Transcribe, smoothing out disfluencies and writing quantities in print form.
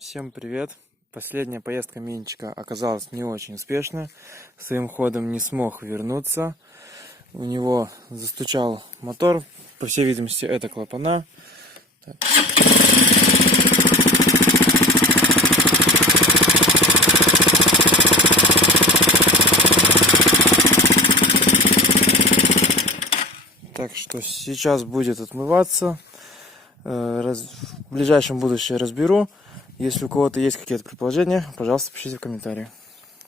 Всем привет! Последняя поездка Минчика оказалась не очень успешной. Своим ходом не смог вернуться. У него застучал мотор. По всей видимости, это клапана. Так что сейчас будет отмываться. В ближайшем будущем разберу. Если у кого-то есть какие-то предположения, пожалуйста, пишите в комментариях.